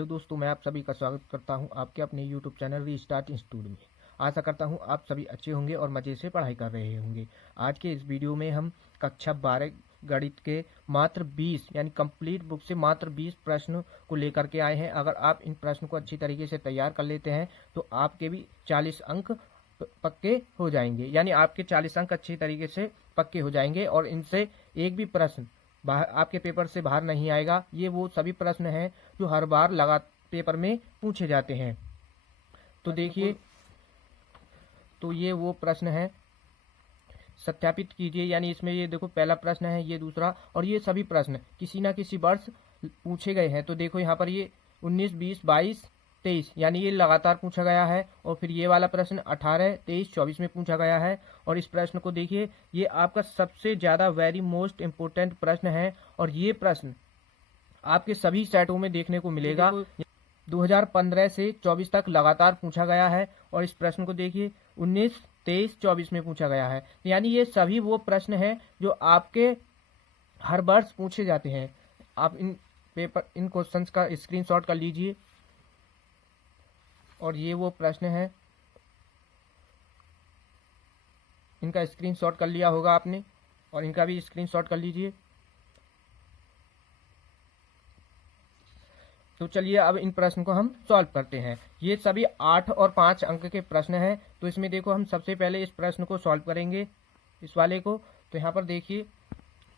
Hello दोस्तों, मैं आप सभी का स्वागत करता हूं आपके अपने यूट्यूब चैनल रीस्टार्ट इंस्टीट्यूट में। आशा करता हूं आप सभी अच्छे होंगे और मज़े से पढ़ाई कर रहे होंगे। आज के इस वीडियो में हम कक्षा 12 गणित के मात्र 20 यानी कंप्लीट बुक से मात्र 20 प्रश्न को लेकर के आए हैं। अगर आप इन प्रश्न को अच्छी तरीके से तैयार कर लेते हैं तो आपके भी 40 अंक पक्के हो जाएंगे, यानी आपके 40 अंक अच्छी तरीके से पक्के हो जाएंगे और इनसे एक भी प्रश्न बाहर आपके पेपर से बाहर नहीं आएगा। ये वो सभी प्रश्न हैं जो हर बार पेपर में पूछे जाते हैं। तो देखिए, तो ये वो प्रश्न है, सत्यापित कीजिए। यानी इसमें ये देखो, पहला प्रश्न है, ये दूसरा, और ये सभी प्रश्न किसी ना किसी वर्ष पूछे गए हैं। तो देखो यहाँ पर ये 19, 20, 22, 23 यानी ये लगातार पूछा गया है। और फिर ये वाला प्रश्न 18, 23, 24 में पूछा गया है। और इस प्रश्न को देखिए, ये आपका सबसे ज़्यादा वेरी मोस्ट इम्पोर्टेंट प्रश्न है और ये प्रश्न आपके सभी सेटों में देखने को मिलेगा। 2015 से 24 तक लगातार पूछा गया है। और इस प्रश्न को देखिए, 19, 23, 24 में पूछा गया है। यानी ये सभी वो प्रश्न हैं जो आपके हर वर्ष पूछे जाते हैं। आप इन क्वेश्चंस का स्क्रीनशॉट कर लीजिए। और ये वो प्रश्न है, इनका स्क्रीनशॉट कर लिया होगा आपने, और इनका भी स्क्रीनशॉट कर लीजिए। तो चलिए अब इन प्रश्न को हम सॉल्व करते हैं। ये सभी 8 और 5 अंक के प्रश्न हैं। तो इसमें देखो, हम सबसे पहले इस प्रश्न को सॉल्व करेंगे, इस वाले को। तो यहाँ पर देखिए,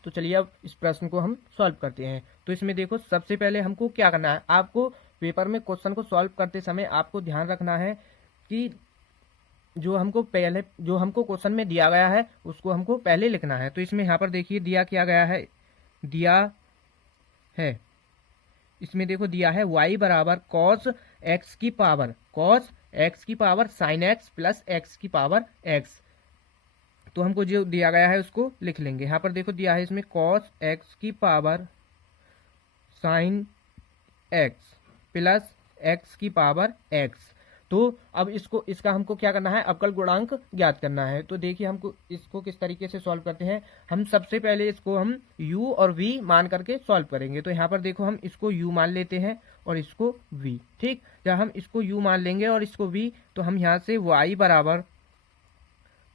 तो चलिए अब इस प्रश्न को हम सॉल्व करते हैं। तो इसमें देखो, सबसे पहले हमको क्या करना है, आपको पेपर में क्वेश्चन को सॉल्व करते समय आपको ध्यान रखना है कि जो हमको क्वेश्चन में दिया गया है उसको हमको पहले लिखना है। तो इसमें यहाँ पर देखिए दिया क्या गया है, इसमें देखो दिया है y बराबर cos x की power sin x plus x की पावर x। तो हमको जो दिया गया है उसको लिख लेंगे। यहाँ पर देखो दिया है इसमें cos x की power sin x plus x की पावर x। तो अब इसका हमको क्या करना है, अवकल गुणांक ज्ञात करना है। तो देखिए हमको इसको किस तरीके से सॉल्व करते हैं। हम सबसे पहले इसको हम u और v मान करके सॉल्व करेंगे। तो यहाँ पर देखो, हम इसको u मान लेते हैं और इसको v। ठीक, जब हम इसको u मान लेंगे और इसको v, तो हम यहाँ से y बराबर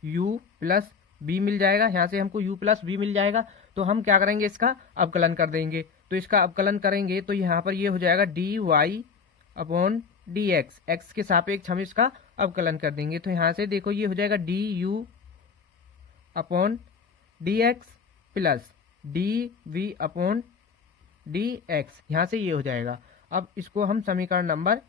u प्लस v मिल जाएगा। यहाँ से हमको u प्लस v मिल जाएगा। तो हम क्या करेंगे, इसका अवकलन कर देंगे। तो इसका अवकलन करेंगे तो यहाँ पर ये हो जाएगा dy अपॉन dx, x के सापेक्ष हम इसका अवकलन कर देंगे। तो यहाँ से देखो ये हो जाएगा du upon dx plus dv upon dx। यहाँ से ये हो जाएगा। अब इसको हम समीकरण नंबर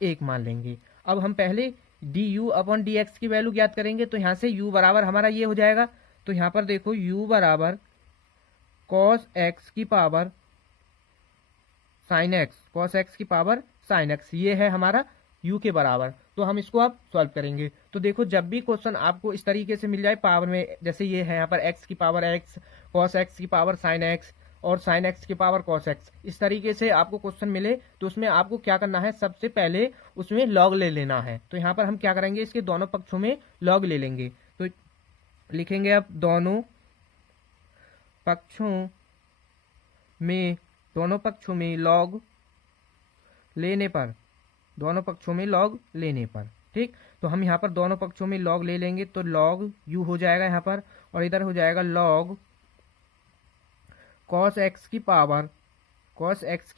1 मान लेंगे। अब हम पहले du अपॉन dx की वैल्यू ज्ञात करेंगे। तो यहाँ से u बराबर हमारा ये हो जाएगा। तो यहाँ पर देखो u बराबर cos x की पावर sin x, ये है हमारा u के बराबर। तो हम इसको अब सॉल्व करेंगे। तो देखो, जब भी क्वेश्चन आपको इस तरीके से मिल जाए पावर में, जैसे ये है यहाँ पर x की पावर x, cos x की पावर sin x और sin x की पावर cos x, इस तरीके से आपको क्वेश्चन मिले तो उसमें आपको क्या करना है, सबसे पहले उसमें लॉग ले लेना है। तो यहाँ पर हम क्या करेंगे, इसके दोनों पक्षों में लॉग ले लेंगे। तो लिखेंगे अब दोनों पक्षों में लॉग लेने पर, ठीक। तो हम यहाँ पर दोनों पक्षों में लॉग ले लेंगे। तो लॉग u हो जाएगा यहाँ पर, और इधर हो जाएगा लॉग cos x की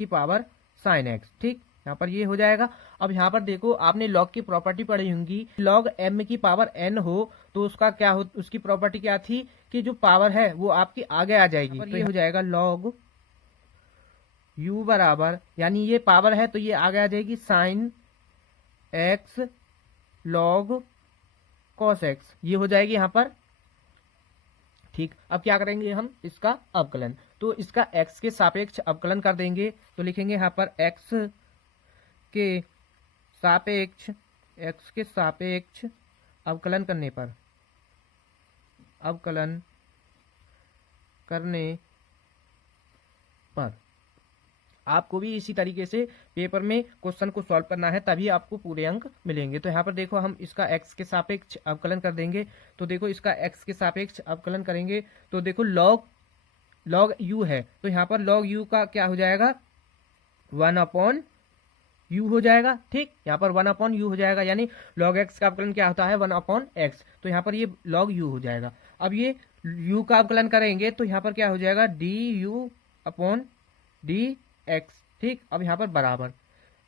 पावर sin x, ठीक। यहाँ पर ये हो जाएगा। अब यहाँ पर देखो, आपने लॉग की प्रॉपर्टी पढ़ी होंगी, लॉग m की पावर n हो तो उसका क्या हो, उसकी प्रॉपर्टी क्या थी कि जो पावर है वो आपकी आगे आ जाएगी। तो ये हो जाएगा लॉग u बराबर, यानी ये पावर है तो ये आगे आ जाएगी sin x log cos x, ये हो जाएगी यहाँ पर, ठीक। अब क्या करेंगे हम, इसका अवकलन। तो इसका x के सापेक्ष अवकलन कर देंगे। तो लिखेंगे यहाँ पर x के सापेक्ष अवकलन करने पर आपको भी इसी तरीके से पेपर में क्वेश्चन को सॉल्व करना है, तभी आपको पूरे अंक मिलेंगे। तो यहाँ पर देखो, हम इसका x के सापेक्ष अवकलन कर देंगे। तो देखो, इसका x के सापेक्ष अवकलन करेंगे तो देखो log u है, तो यहाँ पर log u का क्या हो जाएगा, 1/√x u हो जाएगा। ठीक, यहाँ पर 1/u हो जाएगा, यानी log x का अवकलन क्या होता है 1/x, तो यहाँ पर ये log u हो जाएगा। अब ये u का अवकलन करेंगे तो यहाँ पर क्या हो जाएगा du/dx। ठीक, अब यहाँ पर बराबर,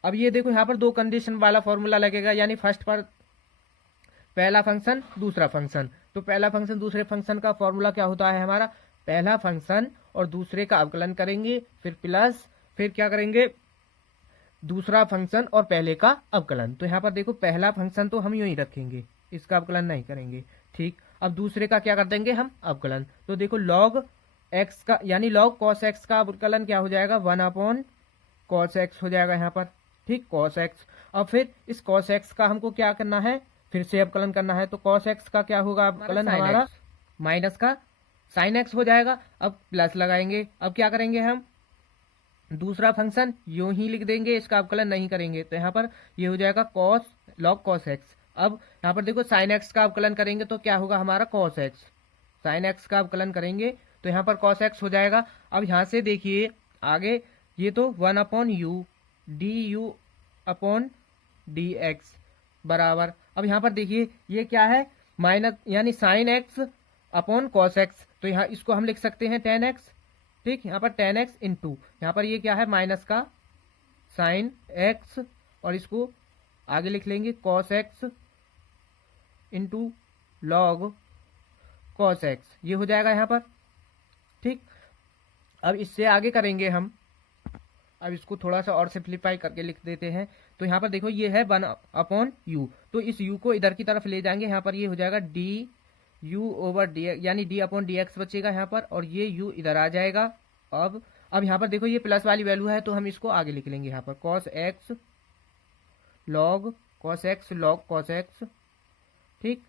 अब ये देखो यहाँ पर दो कंडीशन वाला फॉर्मूला लगेगा, यानी फर्स्ट पर पहला फंक्शन दूसरा फंक्शन, तो पहला फंक्शन दूसरे फंक्शन का फॉर्मूला क्या होता है हमारा, पहला फंक्शन और दूसरे का अवकलन करेंगे, फिर प्लस, फिर क्या करेंगे दूसरा फंक्शन और पहले का अवकलन। तो यहाँ पर देखो पहला फंक्शन तो हम यूं ही रखेंगे, इसका अवकलन नहीं करेंगे। ठीक, अब दूसरे का क्या कर देंगे हम अवकलन, तो देखो log x का यानी log cos x का अवकलन क्या हो जाएगा 1/cos x हो जाएगा यहाँ पर। ठीक, cos x, अब फिर इस cos x का हमको क्या करना है, फिर से अवकलन करना है, तो cos x का क्या होगा अवकलन हमारा माइनस का sin x हो जाएगा। अब प्लस लगाएंगे, अब क्या करेंगे हम दूसरा फंक्शन यूं ही लिख देंगे, इसका अवकलन नहीं करेंगे, तो यहाँ पर ये हो जाएगा log cos x। अब यहाँ पर देखो sin x का अवकलन करेंगे तो क्या होगा हमारा cos x, sin x का अवकलन करेंगे तो यहाँ पर cos x हो जाएगा। अब यहाँ से देखिए आगे ये तो 1/u du/dx बराबर, अब यहाँ पर देखिए ये क्या है माइनस, यानी sin x/cos x, तो यहाँ इसको हम लिख सकते हैं tan x। ठीक, यहाँ पर tan x इंटू यहाँ पर ये क्या है माइनस का sin x, और इसको आगे लिख लेंगे cos x into log cos x, ये हो जाएगा यहाँ पर। ठीक, अब इससे आगे करेंगे हम, अब इसको थोड़ा सा और सिंप्लीफाई करके लिख देते हैं, तो यहाँ पर देखो ये है 1/u, तो इस u को इधर की तरफ ले जाएंगे, यहाँ पर ये हो जाएगा du/dx, यानी d/dx बचेगा यहाँ पर, और ये u इधर आ जाएगा। अब यहाँ पर देखो ये प्लस वाली वैल्यू है तो हम इसको आगे लिख लेंगे यहाँ पर cos x log cos x। ठीक,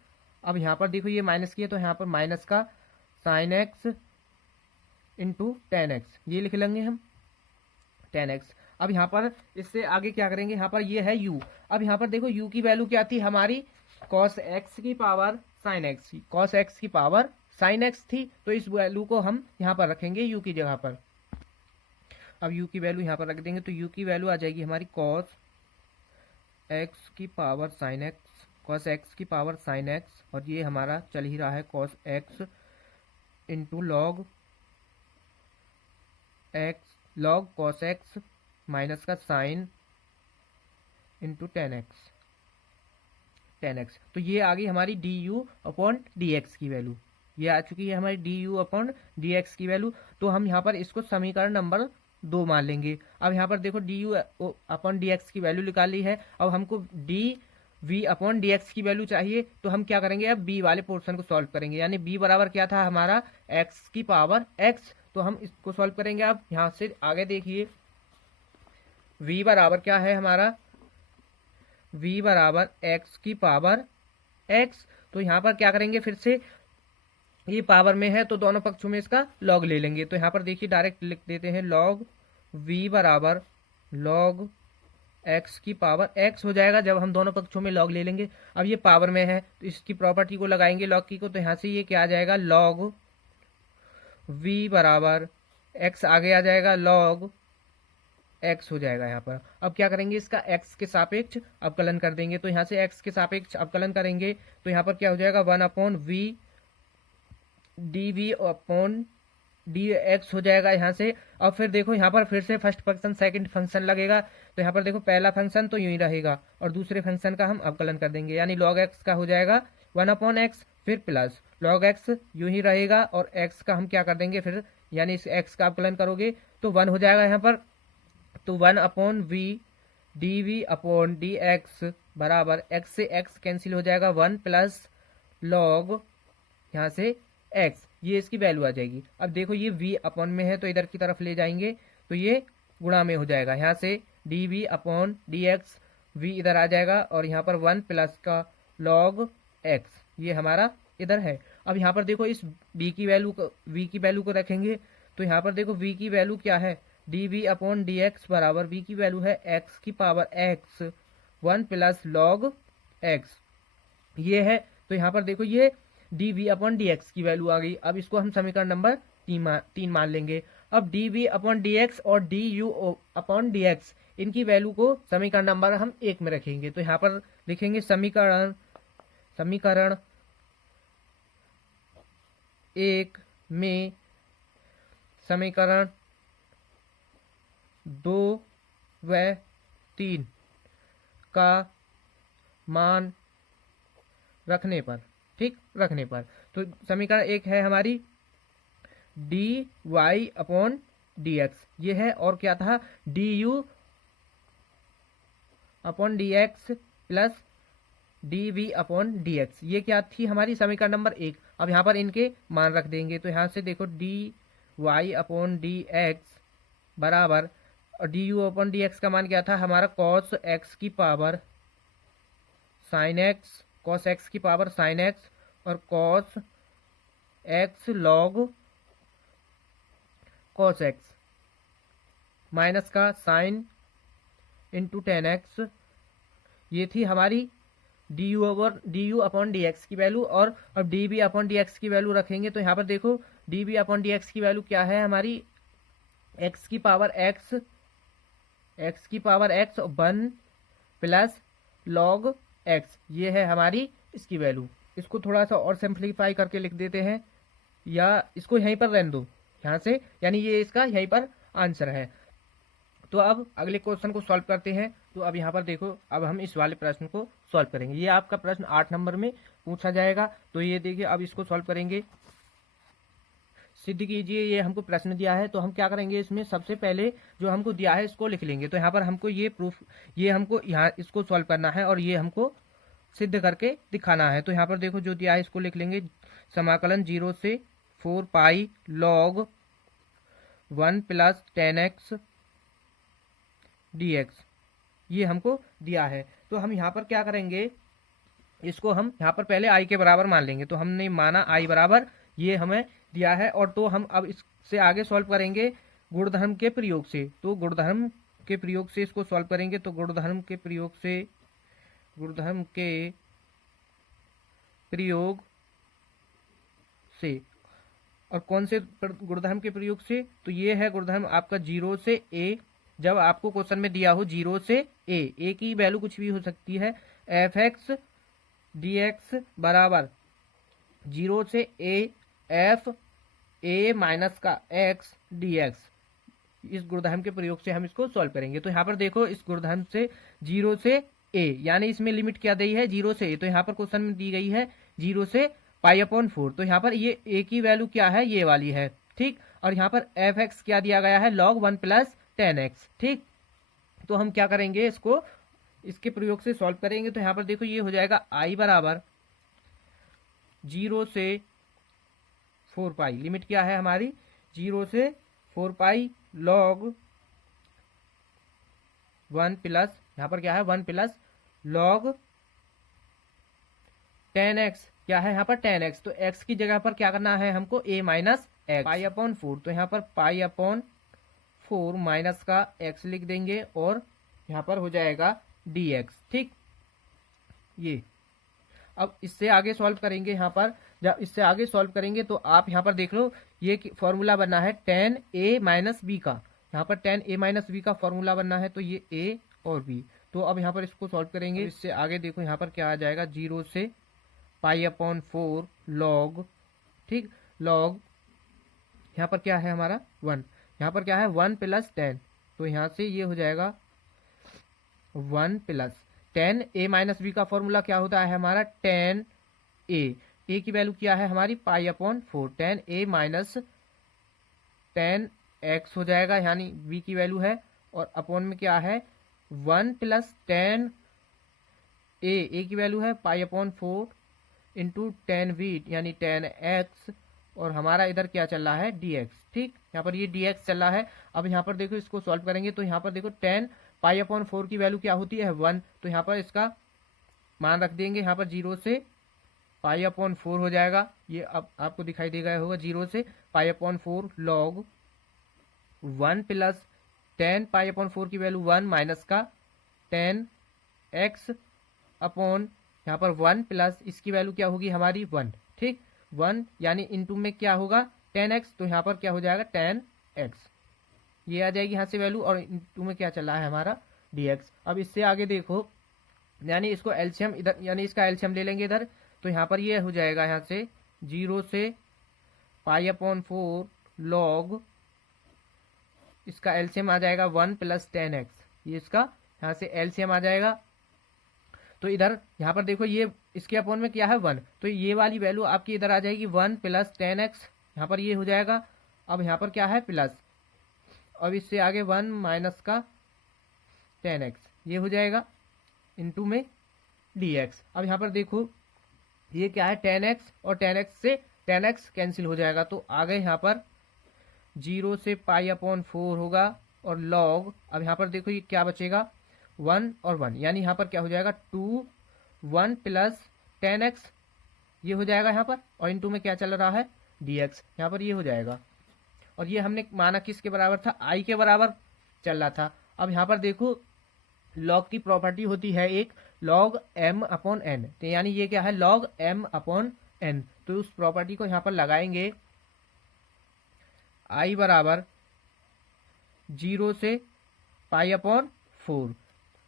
अब यहाँ पर देखो ये माइनस किया तो यहाँ पर माइनस का sin x into tan x, ये लिख लेंगे हम tan x। अब यहाँ पर इससे आगे क्या करेंगे, यहाँ पर ये है u, अब यहाँ पर देखो u की वैल्यू क्या थी हमारी cos x की power sin x, cos x की पावर sin x थी, तो इस वैल्यू को हम यहाँ पर रखेंगे u की जगह पर। अब u की वैल्यू यहाँ पर रख देंगे तो u की वैल्यू आ जाएगी हमारी cos x की power sin x, cos x की पावर sin x, और ये हमारा चल ही रहा है cos x into log cos x minus का sin इंटू tan x, तो ये आ गई हमारी du/dx की वैल्यू, ये आ चुकी है हमारी du/dx की वैल्यू। तो हम यहाँ पर इसको समीकरण नंबर 2 मान लेंगे। अब यहाँ पर देखो du/dx की वैल्यू निकाल ली है, अब हमको dv/dx की वैल्यू चाहिए, तो हम क्या करेंगे अब b वाले पोर्शन को सॉल्व करेंगे, यानी b बराबर क्या था हमारा x की पावर x, तो हम इसको सॉल्व करेंगे। अब यहाँ से आगे देखिए v बराबर क्या है हमारा, v बराबर x की पावर x, तो यहाँ पर क्या करेंगे फिर से ये पावर में है तो दोनों पक्षों में इसका log ले लेंगे, तो यहाँ पर देखिए डायरेक्ट लिख देते हैं log v बराबर log x की पावर x हो जाएगा जब हम दोनों पक्षों में log ले लेंगे। अब ये पावर में है तो इसकी प्रॉपर्टी को लगाएंगे log की को, तो यहाँ से ये क्या आ जाएगा log v बराबर x आगे आ जाएगा log x हो जाएगा यहाँ पर। अब क्या करेंगे इसका x के सापेक्ष अवकलन कर देंगे, तो यहाँ से x के सापेक्ष अवकलन करेंगे तो यहाँ पर क्या हो जाएगा 1/v dv/dx हो जाएगा यहाँ से। अब फिर देखो यहाँ पर फिर से फर्स्ट फंक्शन सेकंड फंक्शन लगेगा, तो यहाँ पर देखो पहला फंक्शन तो यूं ही रहेगा और दूसरे फंक्शन का हम अवकलन कर देंगे, यानी log x का हो जाएगा 1/x, फिर प्लस log x यूं ही रहेगा और x का हम क्या कर देंगे फिर, यानी इस x का अवकलन करोगे तो 1 हो जाएगा यहाँ पर, तो 1/v dv/dx बराबर x से x कैंसिल हो जाएगा 1 प्लस log यहाँ से x, ये इसकी वैल्यू आ जाएगी। अब देखो ये v में है तो इधर की तरफ ले जाएंगे तो ये गुणा में हो जाएगा, यहाँ से dv/dx v इधर आ जाएगा और यहाँ पर 1 प्लस का log x, ये हमारा इधर है। अब यहाँ पर देखो इस v की वैल्यू को रखेंगे, तो यहाँ पर देखो v की वैल्यू क्या है dv/dx बराबर v की वैल्यू है x की power x 1 plus log x, ये है। तो यहाँ पर देखो ये dv/dx की वैल्यू आ गई। अब इसको हम समीकरण नंबर 3 मान लेंगे। अब dv/dx और du/dx इनकी वैल्यू को समीकरण नंबर हम 1 में रखेंगे। तो यहाँ पर लिखेंगे समीकरण 1 में समीकरण 2 व 3 का मान रखने पर, ठीक, रखने पर, तो समीकरण 1 है हमारी d y upon d x, ये है, और क्या था, d u upon d x plus d v upon d x, ये क्या थी हमारी समीकरण नंबर 1। अब यहाँ पर इनके मान रख देंगे, तो यहाँ से देखो d y upon d x बराबर, और d u upon d x का मान क्या था हमारा, कॉस एक्स की power sine x, cos x की पावर साइन एक्स, और cos x log cos x minus का साइन इंटू टेन एक्स, ये थी हमारी d u upon d x की वैल्यू। और अब d b upon d x की वैल्यू रखेंगे, तो यहाँ पर देखो D b upon d x की वैल्यू क्या है हमारी, एक्स की पावर एक्स, एक्स की power x 1 plus log x, ये है हमारी इसकी वैल्यू। इसको थोड़ा सा और सिंप्लीफाई करके लिख देते हैं, या इसको यहीं पर रहने दो यहाँ से, यानी ये इसका यहीं पर आंसर है। तो अब अगले क्वेश्चन को सॉल्व करते हैं। तो अब यहाँ पर देखो, अब हम इस वाले प्रश्न को सॉल्व करेंगे। ये आपका प्रश्न 8 नंबर में पूछा जाएगा। तो ये देखिए, अब इसको सॉल्व करेंगे। सिद्ध कीजिए, ये हमको प्रश्न दिया है, तो हम क्या करेंगे, इसमें सबसे पहले जो हमको दिया है इसको लिख लेंगे। तो यहाँ पर हमको ये प्रूफ, ये हमको यहाँ इसको सॉल्व करना है और ये हमको सिद्ध करके दिखाना है। तो यहाँ पर देखो जो दिया है इसको लिख लेंगे, समाकलन 0 से 4 pi log 1 plus 10x dx, ये हमको दिया है। तो हम यहाँ पर क्या करेंगे, इसको हम यहाँ पर पहले i के बराबर मान लेंगे। तो हमने माना i बराबर, ये हमें दिया है, और तो हम अब इससे आगे सॉल्व करेंगे गुणधर्म के प्रयोग से। तो गुणधर्म के प्रयोग से इसको सॉल्व करेंगे। तो गुणधर्म के प्रयोग से और कौन से गुणधर्म के प्रयोग से, तो ये है गुणधर्म आपका 0 से a। जब आपको क्वेश्चन में दिया हो 0 से a की वैल्यू कुछ भी हो सकती है, एफ एक्स डी एक्स बराबर 0 से a एफ a माइनस का x डी एक्स, इस गुणधर्म के प्रयोग से हम इसको सॉल्व करेंगे। तो यहाँ पर देखो, इस गुणधर्म से 0 से a, यानी इसमें लिमिट क्या दी है, 0 से a। तो यहाँ पर क्वेश्चन में दी गई है 0 से पाई अपॉन 4। तो यहाँ पर ये a की वैल्यू क्या है, ये वाली है, ठीक। और यहाँ पर एफ एक्स क्या दिया गया है, log 1 प्लस 10x, ठीक। तो हम क्या करेंगे, इसको इसके प्रयोग से सॉल्व करेंगे। तो यहाँ पर देखो, ये हो जाएगा i बराबर 0 से 4 पाई, लिमिट क्या है हमारी, 0 से 4 पाई log 1 प्लस, यहाँ पर क्या है 1 प्लस log 10x, क्या है यहाँ पर 10x। तो x की जगह पर क्या करना है हमको, a minus x, pi upon 4। तो यहाँ पर पाई अपॉन 4 माइनस का x लिख देंगे, और यहाँ पर हो जाएगा dx, ठीक। ये अब इससे आगे सॉल्व करेंगे। यहाँ पर जब इससे आगे सॉल्व करेंगे तो आप यहाँ पर देख लो, ये फॉर्मूला बनना है tan a माइनस बी का, यहाँ पर tan a माइनस बी का फॉर्मूला बनना है। तो ये a और b, तो अब यहाँ पर इसको सॉल्व करेंगे। तो इससे आगे देखो, यहाँ पर क्या आ जाएगा, 0 से पाई अपॉन 4 लॉग, ठीक, लॉग यहाँ पर क्या है हमारा 1, यहाँ पर क्या है 1 प्लस 10। तो यहाँ से ये हो जाएगा 1 प्लस 10 a माइनस बी का फॉर्मूला क्या होता है हमारा, 10 a की वैल्यू क्या है हमारी, pi upon 4, 10 a minus 10 x हो जाएगा, यानी b की वैल्यू है, और अपॉन में क्या है 1 प्लस 10 a की वैल्यू है पाई अपॉन 4 इंटू 10v, यानी 10x, और हमारा इधर क्या चल रहा है dx, ठीक। यहाँ पर ये dx चल रहा है। अब यहाँ पर देखो, इसको सॉल्व करेंगे। तो यहाँ पर देखो 10 पाई अपॉन 4 की वैल्यू क्या होती है 1। तो यहाँ पर इसका मान रख देंगे, यहाँ पर 0 से पाई अपॉन 4 हो जाएगा। ये अब आपको दिखाई देगा होगा, 0 से pi upon 4 log 1 plus 10 pi upon 4 की वैल्यू 1 माइनस का 10x अपॉन यहाँ पर 1 प्लस इसकी वैल्यू क्या होगी हमारी 1, ठीक, 1, यानी इनटू में क्या होगा 10x। तो यहाँ पर क्या हो जाएगा 10x, ये आ जाएगी यहाँ से वैल्यू, और इंटू में क्या चल रहा है हमारा dx। अब इससे आगे देखो, यानी इसको एलसीएम इधर, यानी इसका एलसीएम ले लेंगे इधर, तो यहाँ पर ये हो जाएगा यहाँ से 0 से π/4 log, इसका एलसीएम आ जाएगा 1 + 10x, ये इसका यहाँ से एलसीएम आ जाएगा। तो इधर यहाँ पर देखो ये इसके अपॉन में क्या है 1, तो ये वाली वैल्यू आपकी इधर आ जाएगी 1 + 10x, यहाँ पर ये हो जाएगा। अब यहाँ पर क्या है प्लस, अब इससे आगे 1 माइनस का 10x, ये हो जाएगा इंटू में dx। अब यहाँ पर देखो ये क्या है 10x, और 10x से 10x कैंसिल हो जाएगा, तो आगे यहाँ पर 0 से π/4 होगा, और log, अब यहाँ पर देखो ये क्या बचेगा 1 और 1, यानी यहाँ पर क्या हो जाएगा 2 1 + 10x, ये हो जाएगा यहाँ पर, और इंटू में क्या चल रहा है dx, यहाँ पर ये हो जाएगा। और ये हमने माना किसके बराबर था, i के बराबर चल रहा था। अब यहाँ पर देखो log की प्रॉपर्टी होती है एक log m/n, तो यानी ये क्या है log m/n, तो उस प्रॉपर्टी को यहाँ पर लगाएंगे, i बराबर 0 से π/4,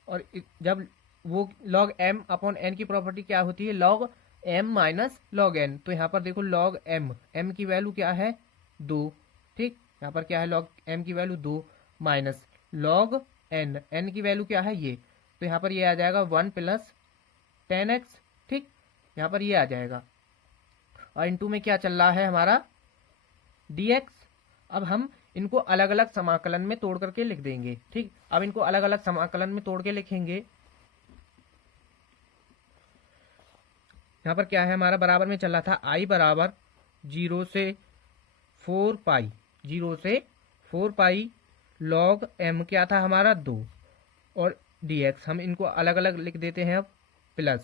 और जब वो log m/n की प्रॉपर्टी क्या होती है log m - log n, तो यहाँ पर देखो log m की वैल्यू क्या है 2, ठीक, यहाँ पर क्या है log m की वैल्यू 2 माइनस log n की वैल्यू क्या है ये, तो यहाँ पर ये आ जाएगा 1 + 10x, ठीक, यहाँ पर ये आ जाएगा, और इंटू में क्या चल रहा है हमारा dx। अब हम इनको अलग अलग समाकलन में तोड़ करके लिख देंगे, ठीक। अब इनको अलग अलग समाकलन में तोड़ के लिखेंगे, यहाँ पर क्या है हमारा बराबर में चल रहा था i बराबर 0 से 4 पाई log m क्या था हमारा 2, और dx, हम इनको अलग अलग लिख देते हैं अब प्लस,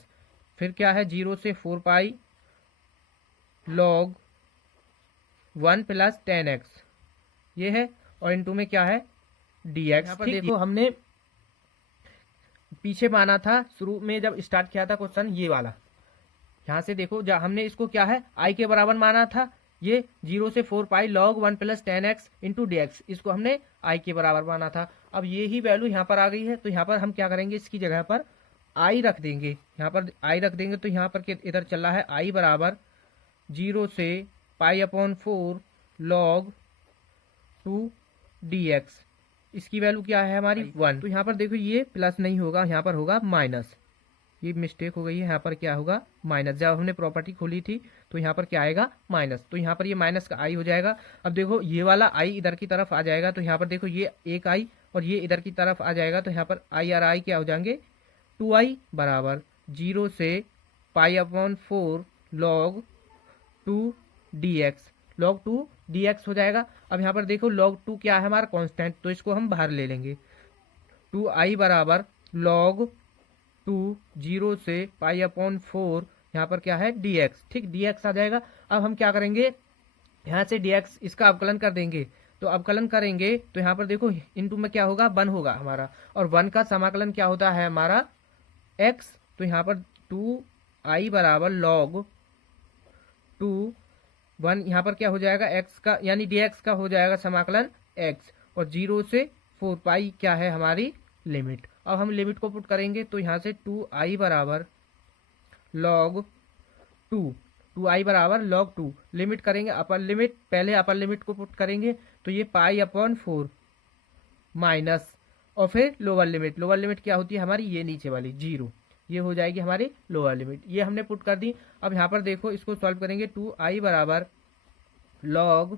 फिर क्या है 0 से 4 पाई log 1 + 10x, ये है, और इनटू में क्या है dx। यहाँ पर देखो हमने पीछे माना था शुरू में जब स्टार्ट किया था क्वेश्चन ये वाला, यहाँ से देखो हमने इसको क्या है i के बराबर माना था, ये 0 से 4 पाई log 1 + 10x इंटू dx, इसको हमने i के बराबर माना था। अब ये ही वैल्यू यहाँ पर आ गई है, तो यहाँ पर हम क्या करेंगे, इसकी जगह पर i रख देंगे, यहाँ पर i रख देंगे, तो यहाँ पर इधर चल रहा है i बराबर 0 से π/4 log 2 dx, इसकी वैल्यू क्या है हमारी 1, तो यहाँ पर देखो ये प्लस नहीं होगा, यहाँ पर होगा माइनस, ये मिस्टेक हो गई है, यहाँ पर क्या होगा माइनस, जब हमने प्रॉपर्टी खोली थी तो यहाँ पर क्या आएगा माइनस, तो यहाँ पर ये माइनस का आई हो जाएगा। अब देखो ये वाला आई इधर की तरफ आ जाएगा, तो यहाँ पर देखो ये एक आई और ये इधर की तरफ आ जाएगा, तो यहाँ पर आई और आई क्या हो जाएंगे 2i बराबर 0 से π/4 log 2 dx, log 2 dx हो जाएगा। अब यहाँ पर देखो log 2 क्या है हमारा कांस्टेंट, तो इसको हम बाहर ले लेंगे, 2i बराबर log 2 0 से π/4 यहाँ पर क्या है dx, ठीक, dx आ जाएगा। अब हम क्या करेंगे, यहाँ से dx इसका अवकलन कर देंगे, तो अवकलन करेंगे तो यहाँ पर देखो इनटू में क्या होगा 1 होगा हमारा, और 1 का समाकलन क्या होता है हमारा x, तो यहाँ पर 2i बराबर log 2 1 यहाँ पर क्या हो जाएगा x का, यानी dx का हो जाएगा समाकलन x, और 0 से 4 पाई क्या है हमारी लिमिट। अब हम लिमिट को पुट करेंगे, तो यहाँ से 2i बराबर log 2 बराबर log 2 लिमिट करेंगे अपर लिमिट, पहले अपर लिमिट को पुट करेंगे, तो ये π/4 माइनस, और फिर लोअर लिमिट क्या होती है हमारी ये नीचे वाली 0, ये हो जाएगी हमारी लोअर लिमिट, ये हमने पुट कर दी। अब यहाँ पर देखो इसको सॉल्व करेंगे, 2i बराबर log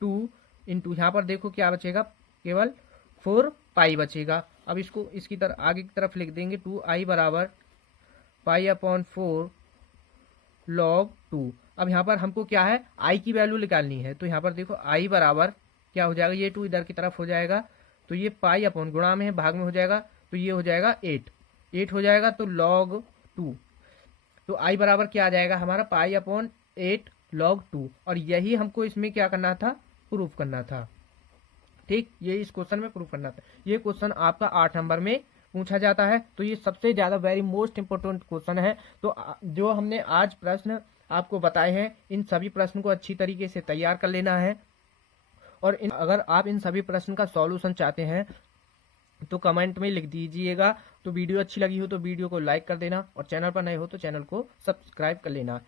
2 इंटू यहाँ पर देखो क्या बचेगा, केवल 4 पाई बचेगा। अब इसको इसकी तरफ आगे की तरफ लिख देंगे, 2i बराबर π/4 log 2। अब यहाँ पर हमको क्या है i की वैल्यू निकालनी है, तो यहाँ पर देखो i बराबर क्या हो जाएगा, ये 2 इधर की तरफ हो जाएगा, तो ये π/ गुणा में है भाग में हो जाएगा, तो ये हो जाएगा 8 हो जाएगा, तो log 2, तो i बराबर क्या आ जाएगा हमारा π/8 log 2, और यही हमको इसमें क्या करना था प्रूफ करना था, ठीक, ये इस क्वेश्चन में प्रूफ करना था। ये क्वेश्चन आपका 8 नंबर में पूछा जाता है, तो ये सबसे ज़्यादा वेरी मोस्ट इंपोर्टेंट क्वेश्चन है। तो जो हमने आज प्रश्न आपको बताए हैं, इन सभी प्रश्न को अच्छी तरीके से तैयार कर लेना है, और अगर आप इन सभी प्रश्न का सॉल्यूशन चाहते हैं तो कमेंट में लिख दीजिएगा। तो वीडियो अच्छी लगी हो तो वीडियो को लाइक कर देना और चैनल पर नए हो तो चैनल को सब्सक्राइब कर लेना।